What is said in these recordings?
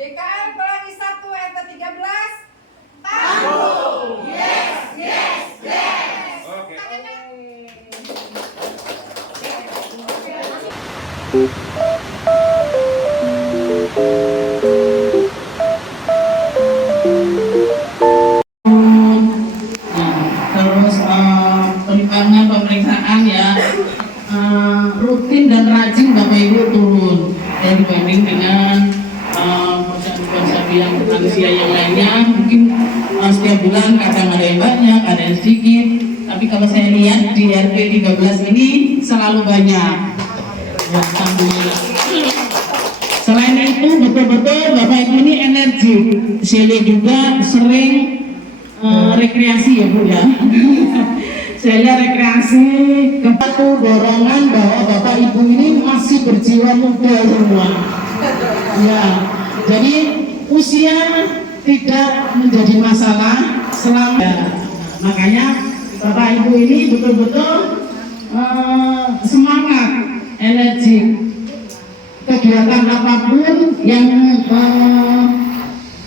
DKM Pelangi 1 RT 13. Tahu. Yes, yes, yes. Oke. Terus pemeriksaan ya rutin dan rajin Bapak Ibu turun ya, dibanding dengan posyandu-posyandu yang lansia yang lainnya. Mungkin setiap bulan kadang ada yang banyak, ada yang sedikit, tapi kalau saya lihat di RP 13 ini selalu banyak ya, alhamdulillah. Selain itu betul-betul Bapak Ibu ini energi. Saya lihat juga sering rekreasi ya Bu ya. Saya lihat rekreasi, satu dorongan bahwa Bapak Ibu ini masih berjiwa muda semua. Ya, jadi usia tidak menjadi masalah selama. Ya, makanya Bapak Ibu ini betul-betul semangat, energi. Kegiatan apapun yang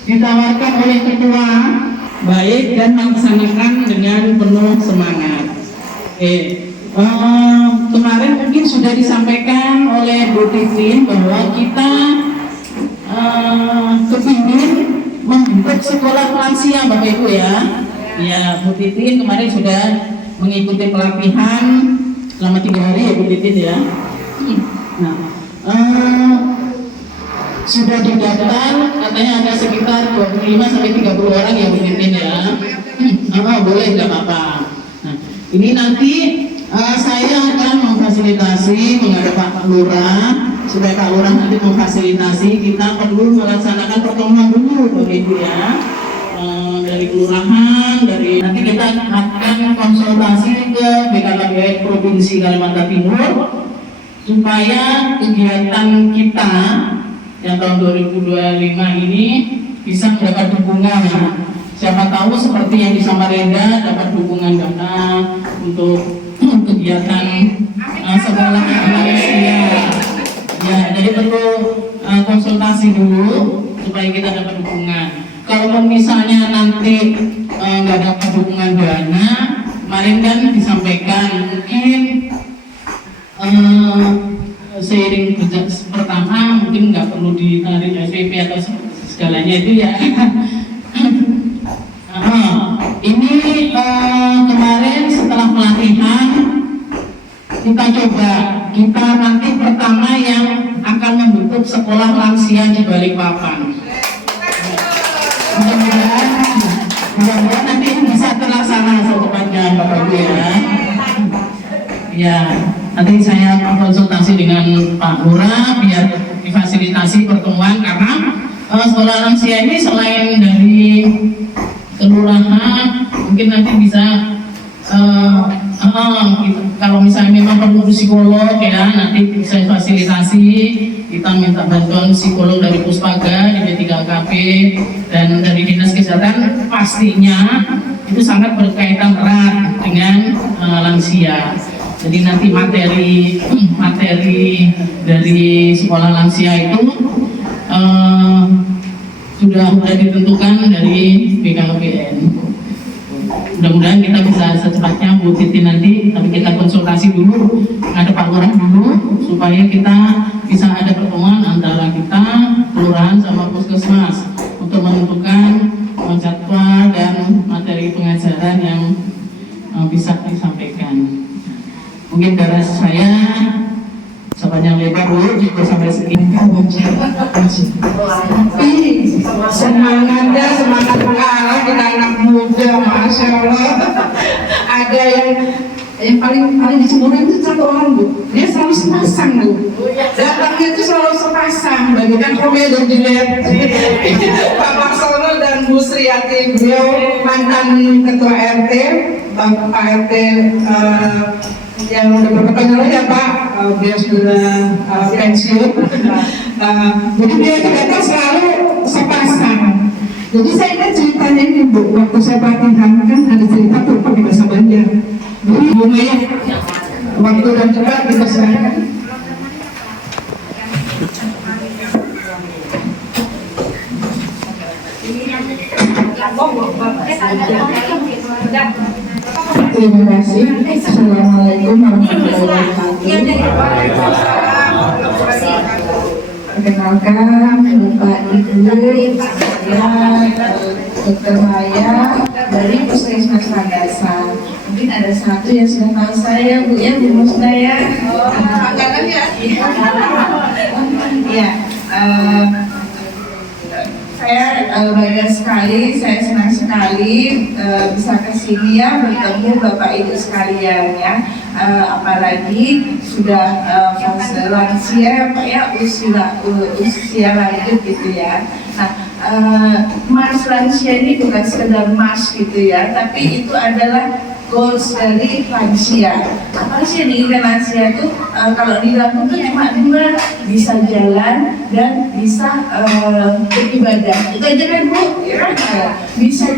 ditawarkan oleh ketua baik dan melaksanakan dengan penuh semangat. Kemarin mungkin sudah disampaikan oleh Bu Titin bahwa kita kepingin membentuk sekolah lansia Bapak Ibu ya. Ya, Bu Titin kemarin sudah mengikuti pelatihan selama 3 hari ya Bu Titin ya. Nah, sudah didaftar, katanya ada sekitar 25-30 orang ya Bu Titin ya. Boleh, nggak apa-apa. Nah, ini nanti saya akan memfasilitasi menghadap Pak Lurah, supaya Pak Lurah nanti memfasilitasi. Kita perlu melaksanakan pertemuan dulu Bapak Ibu ya, dari kelurahan, dari nanti kita akan konsultasi ke BKKBN Provinsi Kalimantan Timur supaya kegiatan kita yang tahun 2025 ini bisa mendapat dukungan. Siapa tahu seperti yang di Samarinda dapat dukungan dana untuk kegiatan sekolah lansia. Ya, jadi perlu konsultasi dulu supaya kita dapat dukungan. Kalau misalnya nanti nggak dapat dukungan dana, kemarin kan disampaikan mungkin seiring pertama mungkin nggak perlu ditarik SPP atau segalanya itu ya. Ini kemarin setelah pelatihan kita nanti pertama yang akan membentuk sekolah lansia di Balikpapan. Mudah-mudahan nanti bisa terlaksana secepatnya Bapak Ibu ya. Ya, nanti saya konsultasi dengan Pak Lurah biar difasilitasi pertemuan, karena sekolah lansia ini selain dari kelurahan mungkin nanti bisa kalau misalnya memang perlu psikolog ya, nanti bisa fasilitasi, kita minta bantuan psikolog dari Puspaga, dari B3KP dan dari Dinas Kesehatan. Pastinya itu sangat berkaitan erat dengan lansia. Jadi nanti materi dari sekolah lansia itu sudah ditentukan dari BKKBN. Mudah-mudahan kita bisa secepatnya Bu Titi nanti, tapi kita konsultasi dulu, ada Pak Lurah dulu, supaya kita bisa ada pertemuan antara kita, kelurahan sama puskesmas untuk menentukan jadwal dan materi pengajaran yang bisa disampaikan. Mungkin dari saya sepanjang lebar dulu juga sampai segini. Semangatnya semangat mengalah, kita anak muda, masya Allah. Ada yang paling dicemburuin itu satu orang Bu, dia selalu sepasang Bu, datangnya itu selalu sepasang, bagikan Romeo dan Juliet. Pak Maksono dan Bu Sriati, beliau mantan ketua RT, Pak RT yang udah berapa tahun ya Pak, dia sudah pensiun. Jadi dia datang selalu sepasang. Jadi saya ingat ceritanya ini Bu, waktu saya pelatihan kan ada cerita tuh pakai bahasa Banjar. Jadi Bu Maya, waktu dan tempat dipersilakan. Terima kasih. Assalamualaikum warahmatullahi wabarakatuh. Perkenalkan Bapak Ibu, saya Dr. Maya dari Puskesmas Landasan. Mungkin ada satu yang sudah tahu saya, Bu ya, Bu Musda ya. Anggaran ya. Iya. Saya bangga sekali, saya senang sekali bisa kesini ya bertemu Bapak Ibu sekalian ya. Apalagi sudah fase lansia Pak ya, usia lanjut gitu ya. Nah, Mas lansia ini bukan sekedar Mas gitu ya, tapi itu adalah goals dari lansia. Apa sih yang diinginkan lansia itu? Kalau di Lampung itu cuma dua, bisa jalan dan bisa beribadah. Itu aja kan Bu? Ya, bisa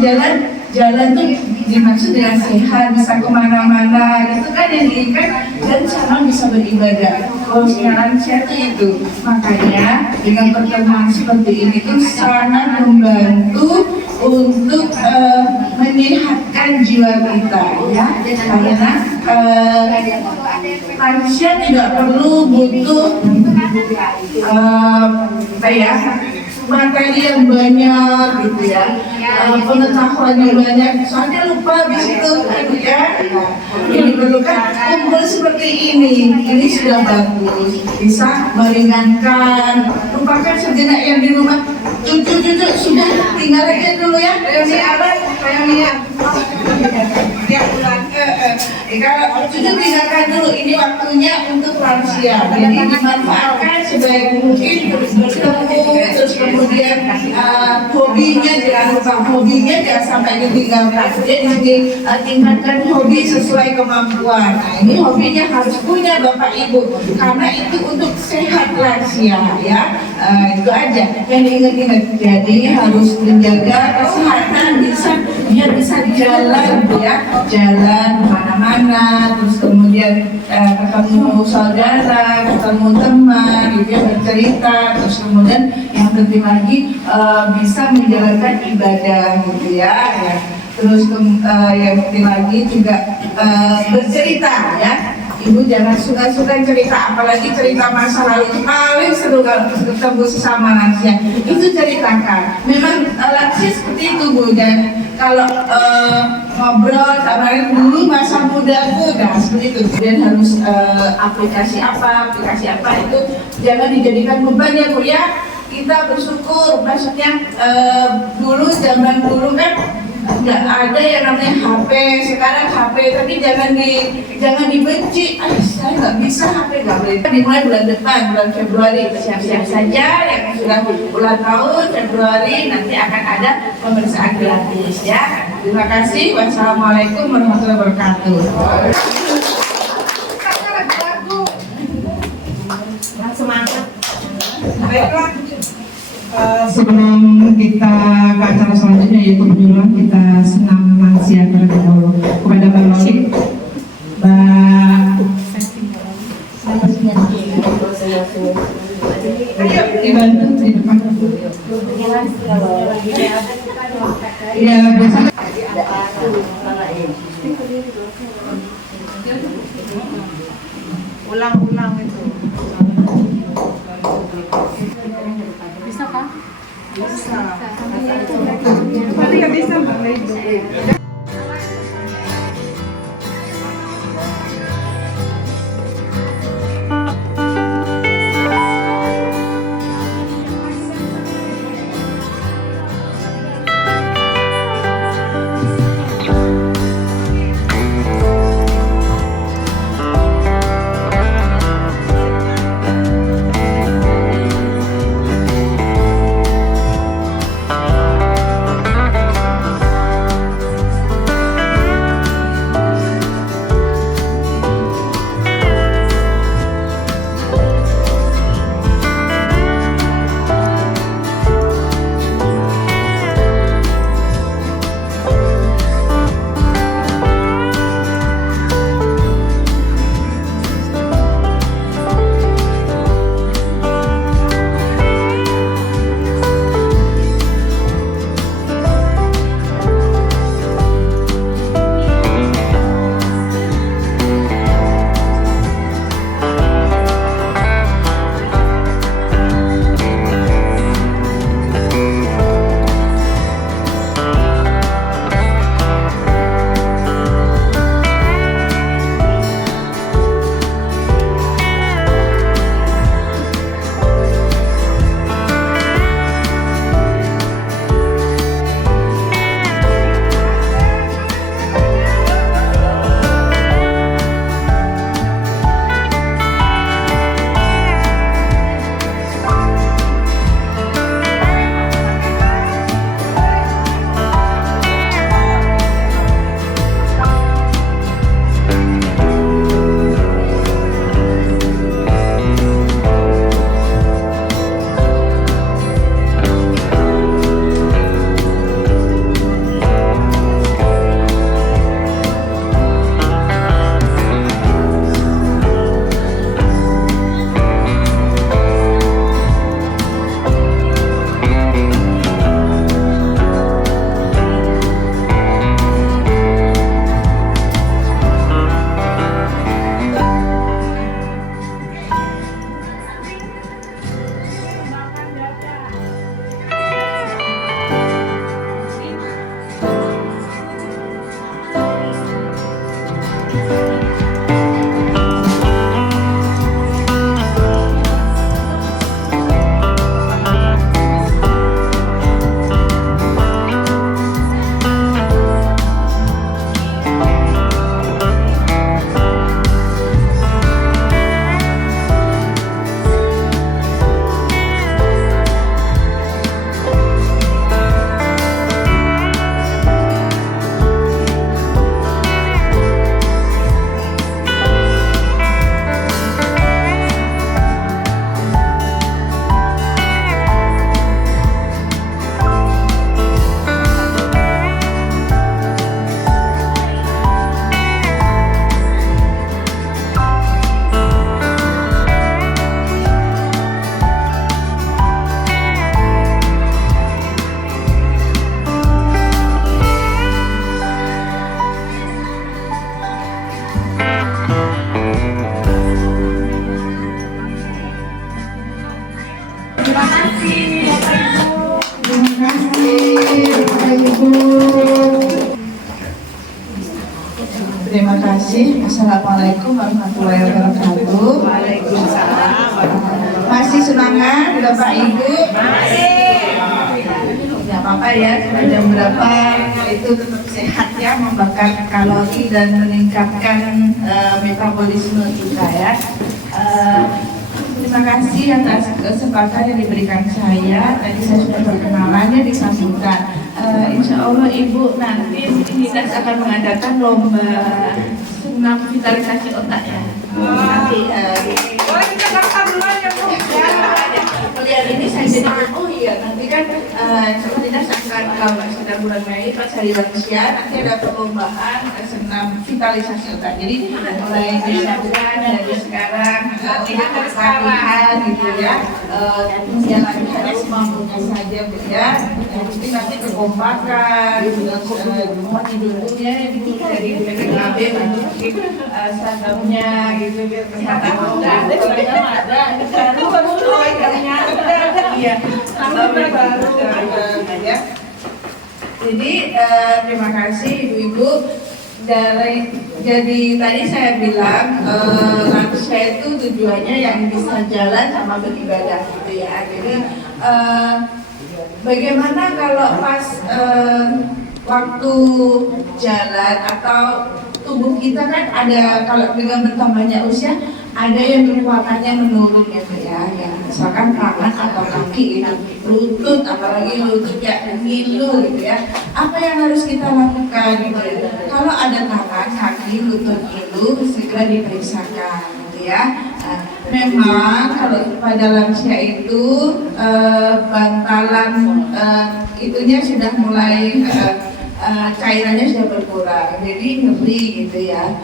jalan tuh dimaksud dengan sehat, bisa kemana-mana, itu kan yang diinginkan, dan sama bisa beribadah. Goalsnya lansia itu. Makanya dengan pertemuan seperti ini tuh sangat membantu untuk menyehatkan jiwa kita ya, karena lansia tidak perlu butuh materi yang banyak gitu ya, pengetahuan yang banyak, soalnya lupa di situ kan ya. Ini diperlukan kumpul seperti ini sudah bagus, bisa meringankan, lupakan sejenak yang di rumah. Cucu sudah tinggal aja dulu ya, si abang kayak Mia tiap bulan. Kalau cucu tinggalkan dulu, ini waktunya untuk lansia, jadi dimanfaatkan sebaik mungkin, terus bertemu, terus kemudian hobinya jangan lupa, hobinya jangan sampai ditinggalkan. Jadi tingkatkan hobi sesuai kemampuan. Nah, ini hobinya harus punya Bapak Ibu, karena itu untuk sehat lansia ya. Itu aja yang diingat-ingat. Jadi harus menjaga kesehatan, biar bisa jalan ya, jalan kemana-mana, terus kemudian ketemu saudara, ketemu teman, gitu ya, bercerita, terus kemudian yang penting lagi bisa menjalankan ibadah gitu ya. Terus yang penting lagi juga bercerita ya. Ibu jangan suka-suka cerita, apalagi cerita masa lalu. Paling seru kalau ketemu sesama lansia, itu ceritakan. Memang lansia seperti itu Bu, dan kalau ngobrol sama dulu masa mudaku, nah seperti itu. Dan harus aplikasi apa itu jangan dijadikan beban ya Bu ya. Kita bersyukur, maksudnya zaman dulu kan nggak ada yang namanya HP, sekarang HP, tapi jangan dibenci. Saya nggak bisa HP, nggak boleh. Dimulai bulan depan, bulan Februari, siap-siap saja yang sudah ulang tahun Februari, nanti akan ada pemeriksaan gratis ya. Terima kasih. Wassalamualaikum warahmatullahi wabarakatuh. Semangat. Baiklah. Sebelum kita ke acara selanjutnya yaitu penyuluhan, kita senam lansia terlebih dahulu kepada Mbak Loli, Ayo dibantu di depan. Iya biasa. Ulang-ulang itu. Bisa kan? Bisa. Tapi nggak bisa Mbak. kasih. Assalamualaikum warahmatullahi wabarakatuh. Waalaikumsalam. Masih semangat Bapak Ibu? Nggak apa-apa ya, jam berapa itu tetap sehat ya, membakar kalori dan meningkatkan metabolisme kita ya. Terima kasih atas kesempatan yang diberikan saya. Tadi saya sudah perkenalannya disambungkan. Insya Allah Ibu nanti Dinas akan mengadakan lomba senam vitalisasi otak ya. Nanti Oh, kita daftar duluan ya, Bu. Kemudian ini saya jadi oh iya nanti kan coba Dinas akan kalau sedang bulan Mei pas hari lansia nanti ada perlombaan senam vitalisasi otak. Jadi mulai disiapkan dari sekarang latihan gitu ya. Kemudian latihannya semampunya saja Bu ya. Yang penting nanti kekompakan, mohon didukungnya itu dari BPKB mungkin seragamnya gitu biar kesehatan ada. Iya, baru ya. Jadi terima kasih Ibu-ibu. Jadi tadi saya bilang saya itu tujuannya yang bisa jalan sama beribadah gitu ya. Jadi bagaimana kalau pas waktu jalan atau tubuh kita kan ada kalau dengan bertambahnya usia ada yang kekuatannya menurun gitu ya, misalkan tangan atau kaki, lutut, apalagi lutut ya ngilu gitu ya. Apa yang harus kita lakukan gitu ya? Kalau ada tangan, kaki, lutut ngilu segera diperiksakan gitu ya. Memang kalau pada lansia itu bantalan itunya sudah mulai cairannya sudah berkurang, jadi nyeri gitu ya.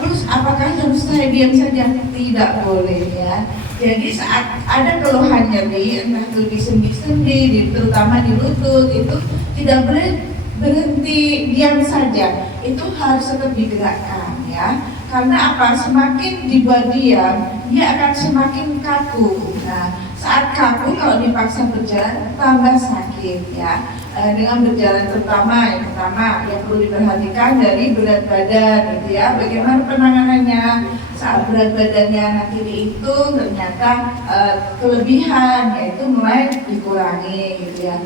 Terus apakah harus saya diam saja? Tidak boleh ya. Jadi saat ada keluhan nyeri, entah itu di sendi-sendi, terutama di lutut, itu tidak boleh berhenti diam saja. Itu harus tetap digerakkan ya. Karena apa? Semakin dibuat diam, dia akan semakin kaku. Nah, saat kaku kalau dipaksa berjalan tambah sakit ya. Dengan berjalan terutama yang pertama yang perlu diperhatikan dari berat badan gitu ya. Bagaimana penanganannya saat berat badannya nanti dihitung ternyata kelebihan yaitu mulai dikurangi gitu ya.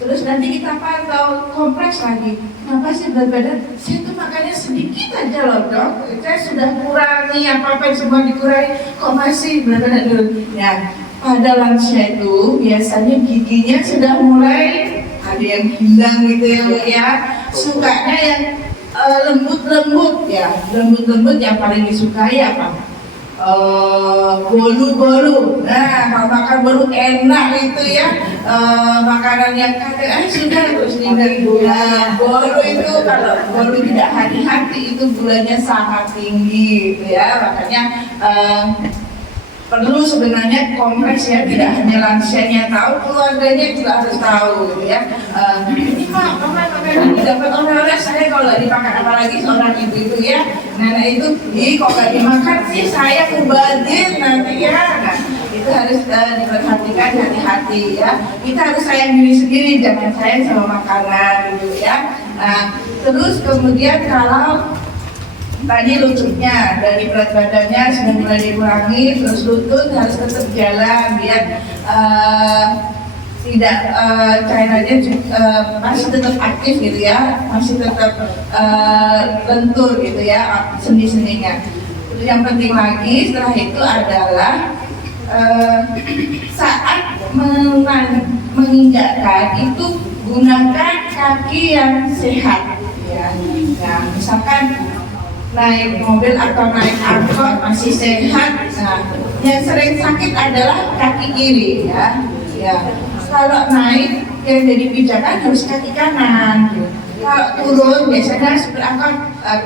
Terus nanti kita pantau kompleks lagi. Kenapa sih berat badan? Saya tuh makannya sedikit aja loh dok. Saya sudah kurangi apa-apa semua dikurangi. Kok masih berat badan dulu? Ya, pada lansia itu biasanya giginya sudah mulai ada yang hilang gitu ya Bu ya. Sukanya yang lembut-lembut ya. Lembut-lembut yang paling disukai apa? Bolu-bolu. Nah, kalau makan bolu enak itu ya. Makanan yang kadang sudah terus tinggal gula. Bolu itu kalau bolu tidak hati-hati itu gulanya sangat tinggi gitu ya. Makanya perlu sebenarnya kompleks ya, tidak hanya lansianya tahu, keluarganya juga harus tahu gitu ya. Ini Pak, makan ini dapat oleh-oleh, saya kalau nggak dimakan apalagi seorang ibu-ibu ya. Nenek itu, kok nggak dimakan sih, saya mubazir nanti ya. Nah, itu harus diperhatikan hati-hati ya. Kita harus sayang diri sendiri, jangan sayang sama makanan gitu ya. Nah, terus kemudian kalau tadi lututnya dari berat badannya sudah mulai dikurangi, terus lutut harus tetap jalan biar tidak cairannya masih tetap aktif gitu ya, masih tetap lentur gitu ya sendi-sendinya. Yang penting lagi setelah itu adalah saat menginjakkan itu gunakan kaki yang sehat ya. Nah, misalkan naik mobil atau naik angkot masih sehat. Nah, yang sering sakit adalah kaki kiri ya. Ya, kalau naik yang jadi pijakan harus kaki kanan. Kalau turun biasanya berangkat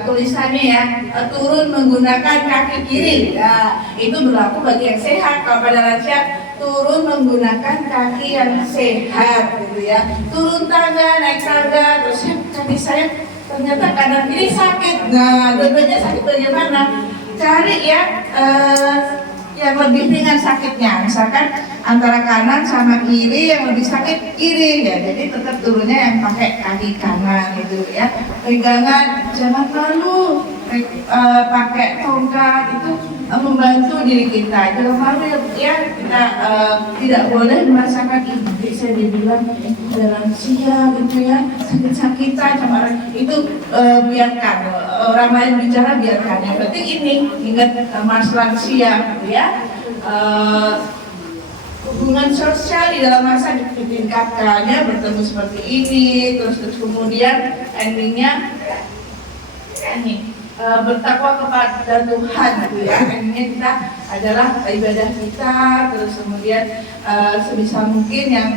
tulisannya ya turun menggunakan kaki kiri. Ya, itu berlaku bagi yang sehat. Kalau pada lansia turun menggunakan kaki yang sehat gitu ya. Turun tangga, naik tangga, terus kaki saya ternyata kanan kiri sakit. Nah, dua-duanya sakit bagaimana? Cari ya yang lebih ringan sakitnya. Misalkan antara kanan sama kiri yang lebih sakit kiri ya. Jadi tetap turunnya yang pakai kaki kanan gitu ya. Pegangan jangan malu. pakai tongkat itu membantu diri kita. Dalam hal ya kita tidak boleh merasakan bisa dibilang ada lansia gitu ya, sakit-sakitan sama itu biarkan. Orang lain bicara biarkan. Yang penting ini ingat Mas lansia gitu ya. Hubungan sosial di dalam masa ditingkatkan ya, bertemu seperti ini, terus kemudian endingnya ini bertakwa kepada Tuhan gitu ya. Endingnya kita adalah ibadah kita, terus kemudian sebisa mungkin yang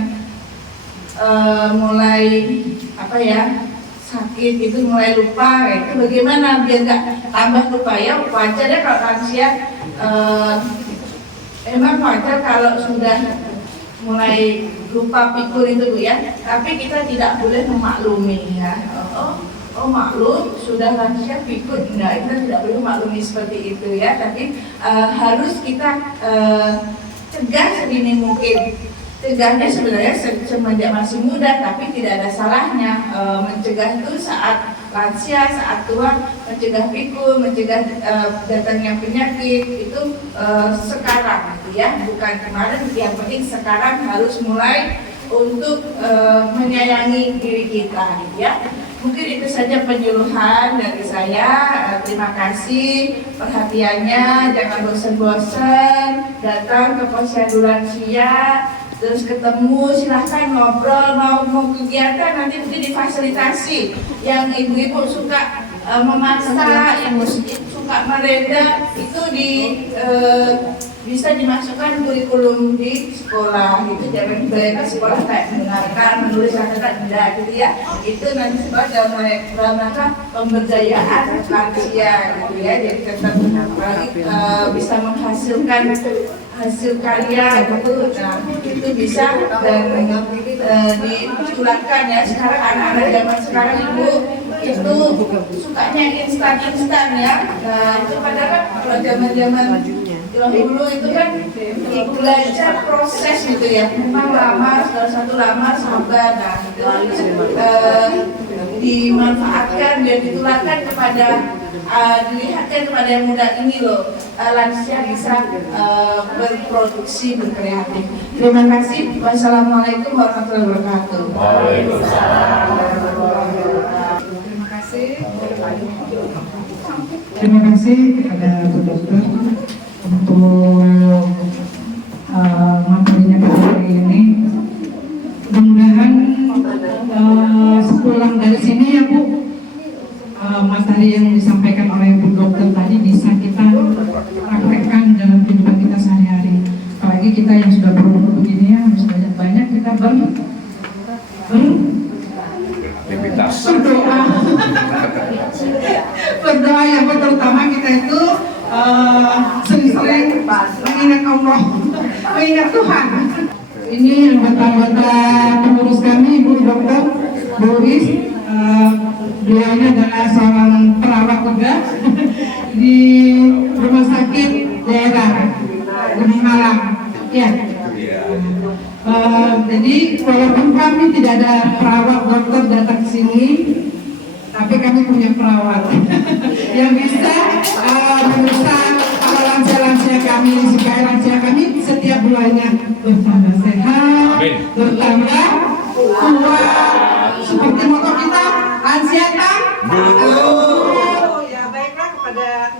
mulai apa ya sakit itu mulai lupa itu bagaimana biar nggak tambah lupa ya. Wajar ya kalau lansia emang wajar kalau sudah mulai lupa pikir itu Bu ya, tapi kita tidak boleh memaklumi ya. Oh maklum sudah lansia pikir, enggak, kita tidak boleh memaklumi seperti itu ya, tapi harus kita cegah sedini mungkin. Cegahnya sebenarnya semenjak masih muda, tapi tidak ada salahnya mencegah itu saat lansia, saat tua, mencegah pikun, mencegah datangnya penyakit itu sekarang gitu ya, bukan kemarin. Yang penting sekarang harus mulai untuk menyayangi diri kita gitu ya. Mungkin itu saja penyuluhan dari saya. Terima kasih perhatiannya, jangan bosan-bosan datang ke Posyandu Lansia. Terus ketemu, silahkan ngobrol, mau kegiatan nanti mungkin difasilitasi. Yang ibu-ibu suka memasak, yang suka merenda itu bisa dimasukkan kurikulum di sekolah. Itu jangan bayangkan sekolah kayak mendengarkan, menulis catatan enggak gitu ya. Itu nanti sekolah dalam rangka pemberdayaan lansia gitu ya. Jadi tetap bisa menghasilkan hasil karya gitu. Nah itu bisa dan ditularkan ya. Sekarang anak-anak zaman sekarang ibu itu sukanya instan ya. Nah itu padahal kan kalau zaman dulu itu kan belajar proses gitu ya. Memang lama, salah satu lama sabar. Nah itu dimanfaatkan biar ditularkan kepada dilihatkan kepada yang muda ini loh, lansia bisa berproduksi, berkreatif. Terima kasih. Wassalamualaikum warahmatullahi wabarakatuh. Terima kasih. Terima kasih kepada Bu Dokter untuk materinya hari ini. Mudah-mudahan sepulang dari sini ya Bu, materi yang disampaikan oleh Bu Dokter tadi bisa kita praktekkan dalam kehidupan kita sehari-hari. Apalagi kita yang sudah berumur begini ya, harus banyak-banyak kita berdoa ya Bu, terutama kita itu sering-sering mengingat Allah, mengingat Tuhan. Ini anggota-anggota pengurus kami, Bu Dokter Boris. Beliau ini adalah seorang perawat juga di rumah sakit daerah Gunung Malang. Ya. Jadi walaupun kami tidak ada perawat dokter datang ke sini, tapi kami punya perawat yang bisa berusaha para lansia-lansia kami supaya lansia kami setiap bulannya bertambah sehat, bertambah kuat, seperti moto kita lansia kan? Ya baiklah kepada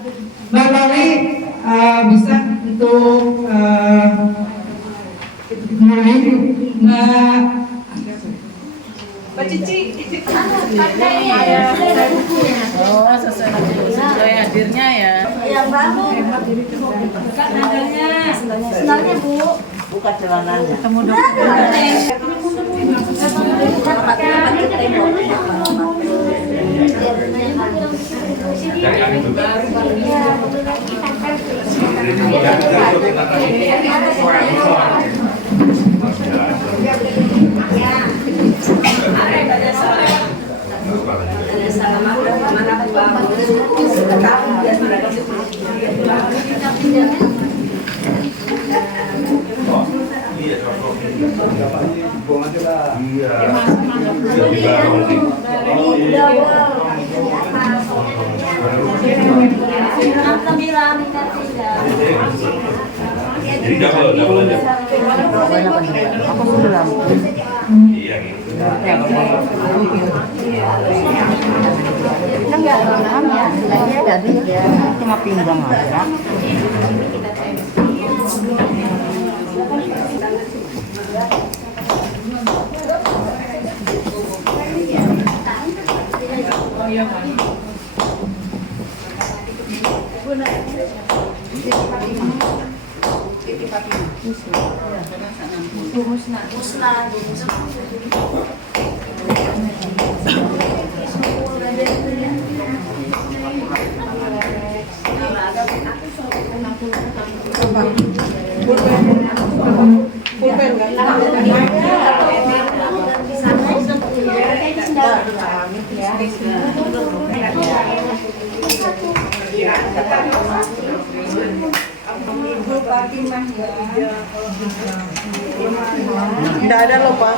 Mbak Lali bisa untuk mulai Mbak Cici. Oh, sesuai hadirnya ya. Yang baru. Buka nadanya. Sendalnya Bu. Buka celananya. Ketemu dokter. Iya. lebih rame kan tidak. Jadi double aja. Aku bilang. Iya gitu. Enggak paham ya. Jadi cuma pinggang aja. Tidak ada loh Pak.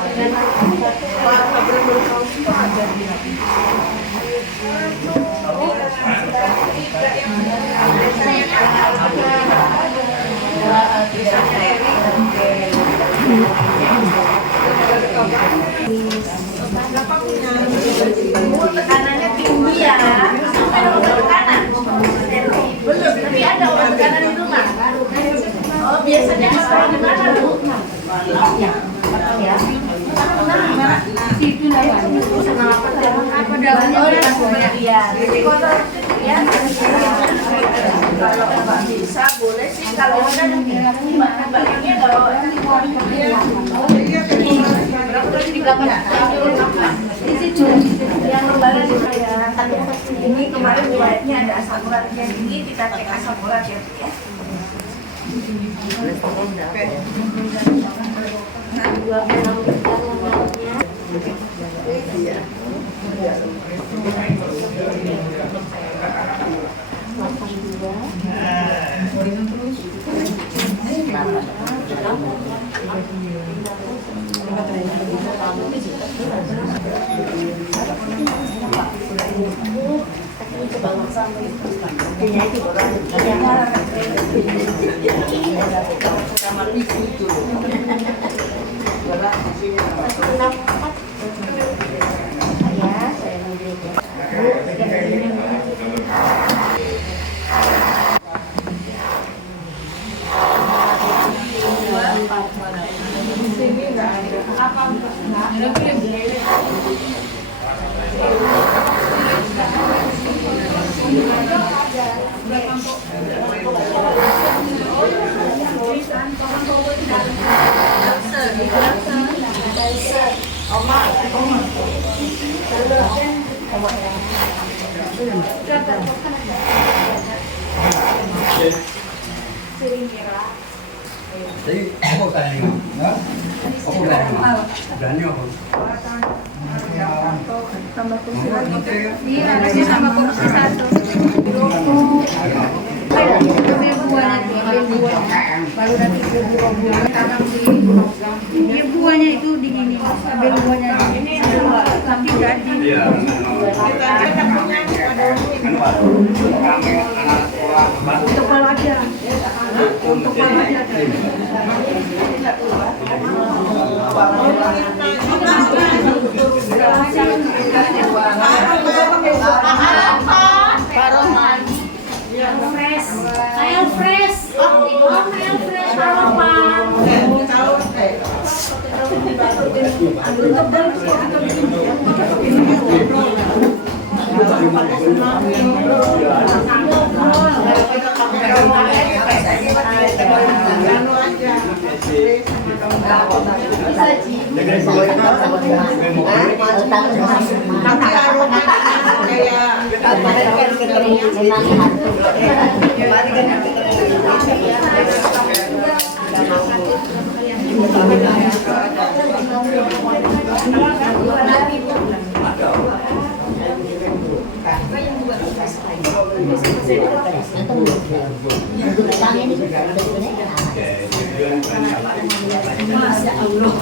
Tekanannya tinggi ya. Ada obat tekanan. Belum, tapi ada obat tekanan di rumah. Oh, biasanya kalau di mana, Bu? Ya. Ya. Situ lah. Apa daunnya? Oh, ya. Jadi kotor ya. Kalau nggak bisa boleh sih kalau ada bahannya kalau di situ yang lembaga di saya ini kemarin riwayatnya ada asam uratnya tinggi, kita cek asam urat ya. Jadi aku tanya, aku berani apa? Iya, masih sama kursi satu. Ambil buahnya, baru nanti buah tanam di. Dia buahnya itu digini, ambil buahnya ini tapi jadi. Untuk malam aja. Untuk malam aja. Air fresh, air fresh harapan. Nanti aromanya kayak Masya Allah.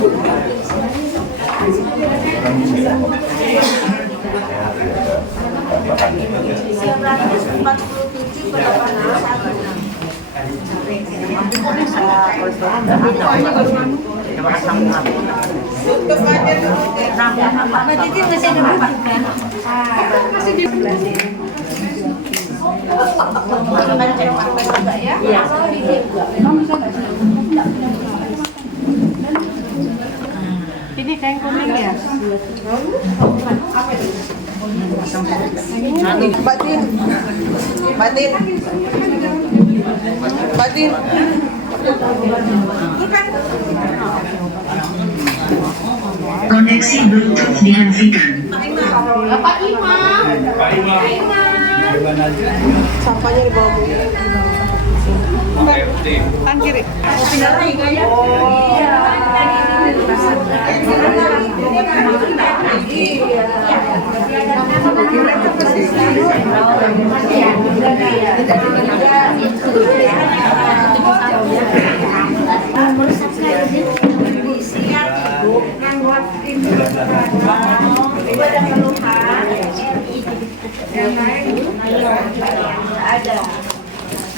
Ini kain kuning ya? Batin. Batin. Batin. Koneksi Bluetooth dihentikan. Bapak Imam. Sampahnya di bawah. Tan kiri.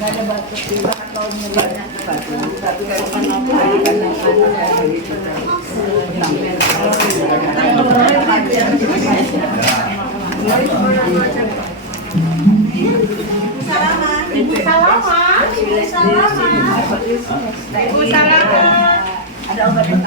Ada batu atau Ibu Salama. Ada obat yang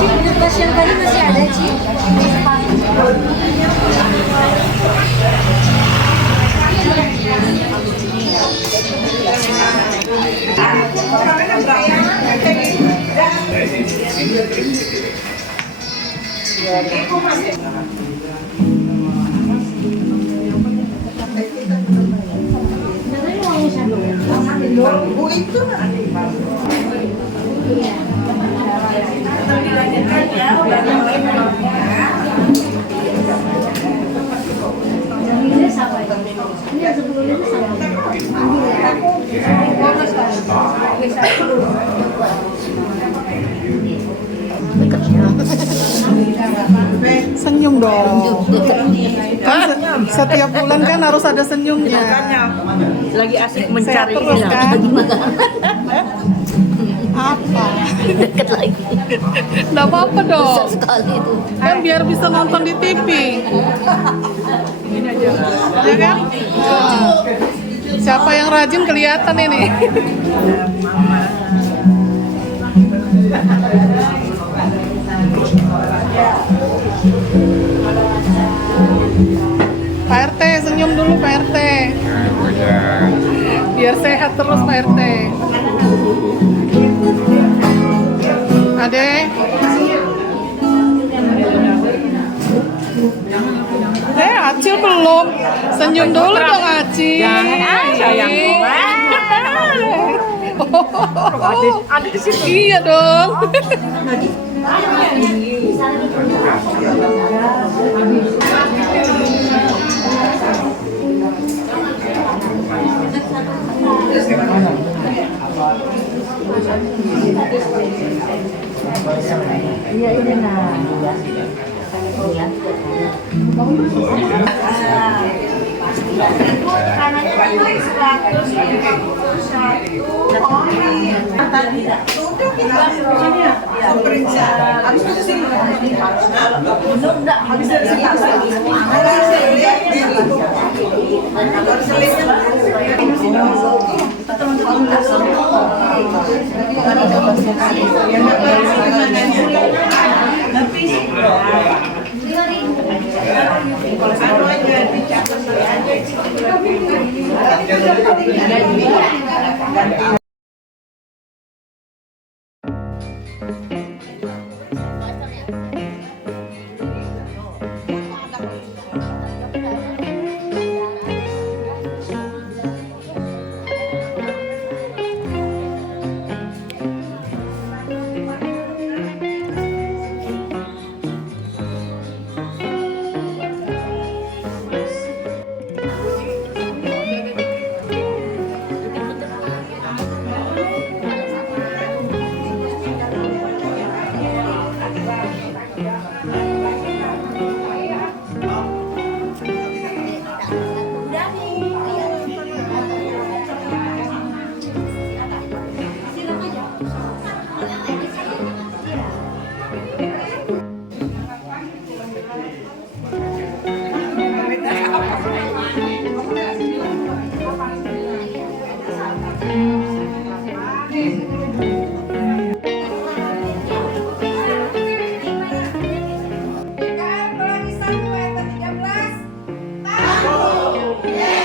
Ci, unit pasien tadi masih ada, Ci? Bu itu Senyum dong. Kan setiap bulan kan harus ada senyumnya. lagi asik mencari Sehat terus kan? Apa? Deket lagi. Nggak apa-apa dong. Sekali itu. Kan biar bisa nonton di TV. Ya kan? Nah, siapa yang rajin kelihatan ini. Pak RT, senyum dulu Pak RT. Biar sehat terus Pak RT. Ade. Acil belum. Senyum dulu dong Acil. sayangku. Ada di situ. Iya dong. Iya, ini nah. Hidup